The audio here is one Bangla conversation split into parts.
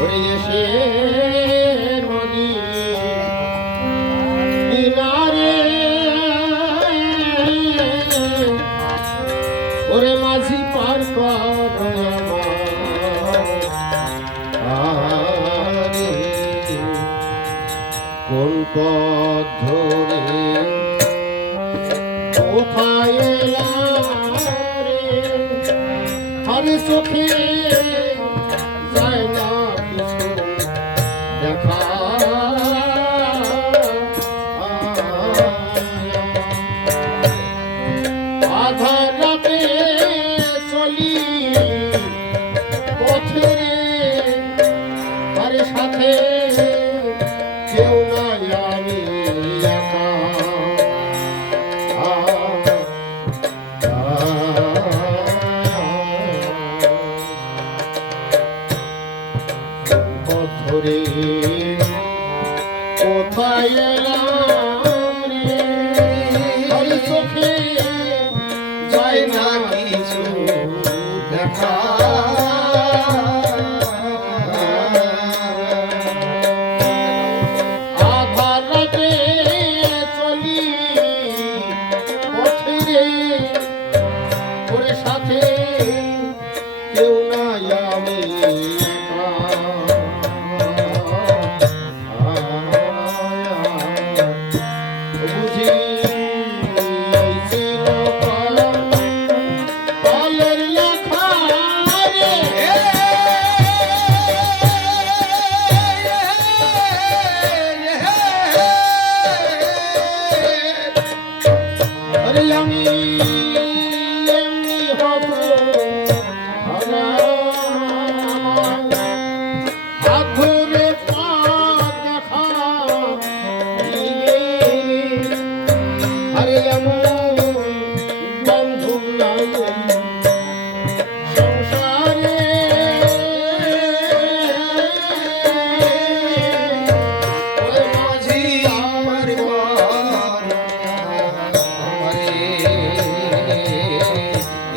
হয়েছে নদী কিনারে ওরে মাঝি পার কর কোন পথ ধরে কোথায় রে? হরে সুখী 干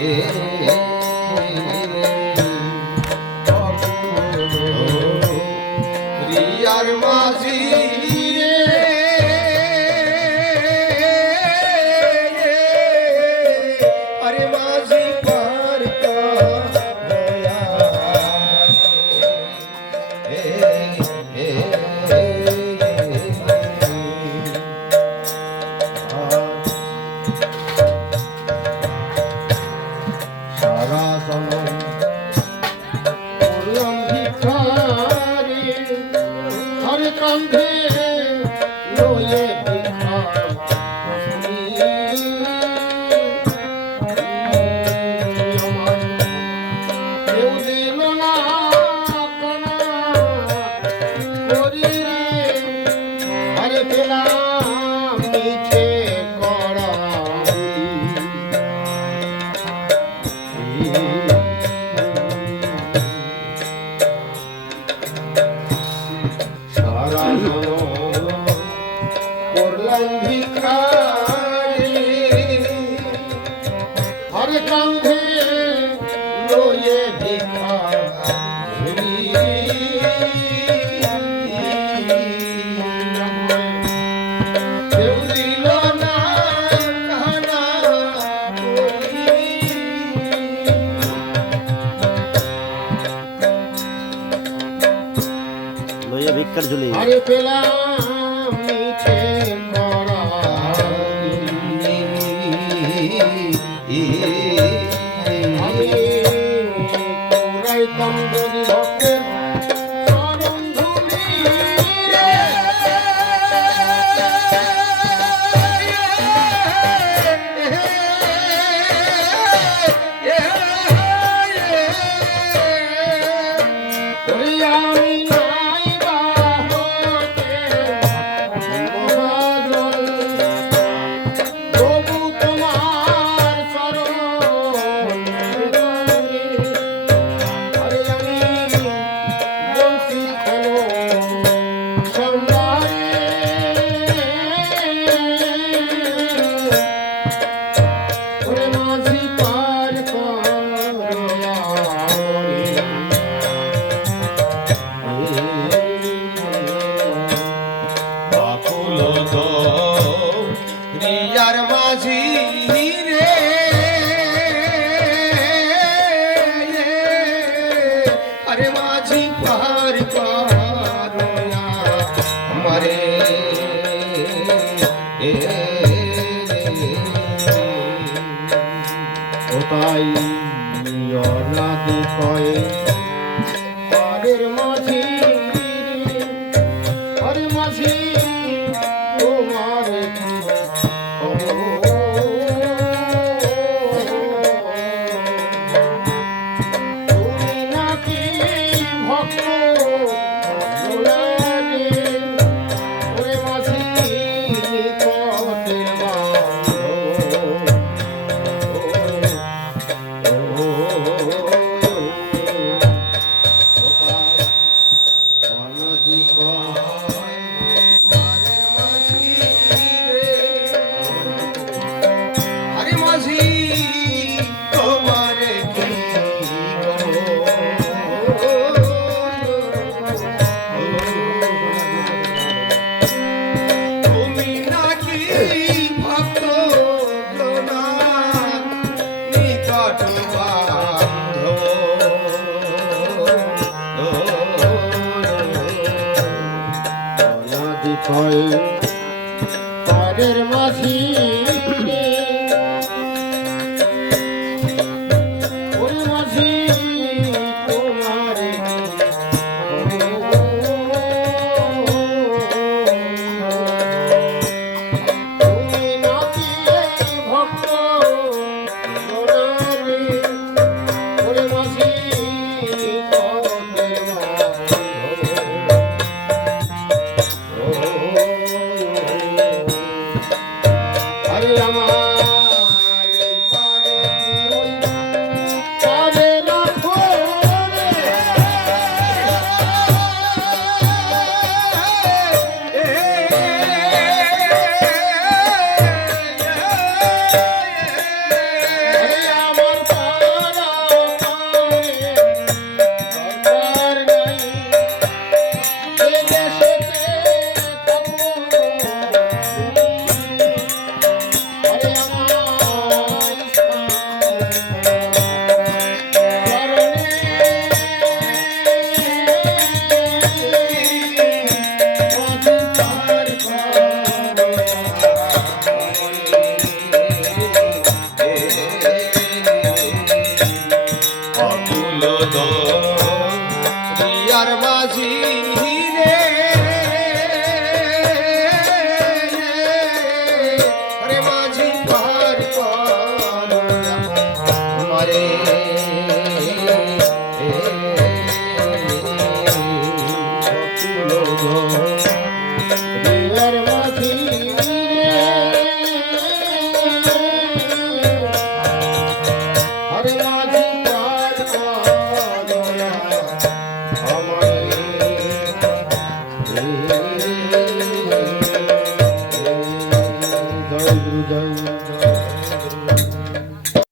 eh, রঙ্গি করলাম ভিখারি আর কান্ধে লয়ে ভিখারি ভিক্ষার ঝুলি। আরে পেলাম। Thank. প্রিয়ার মাঝি রে মাঝি পাহাড় পারোয়া আমারে। কোথায় হয়। তাদের মাঝি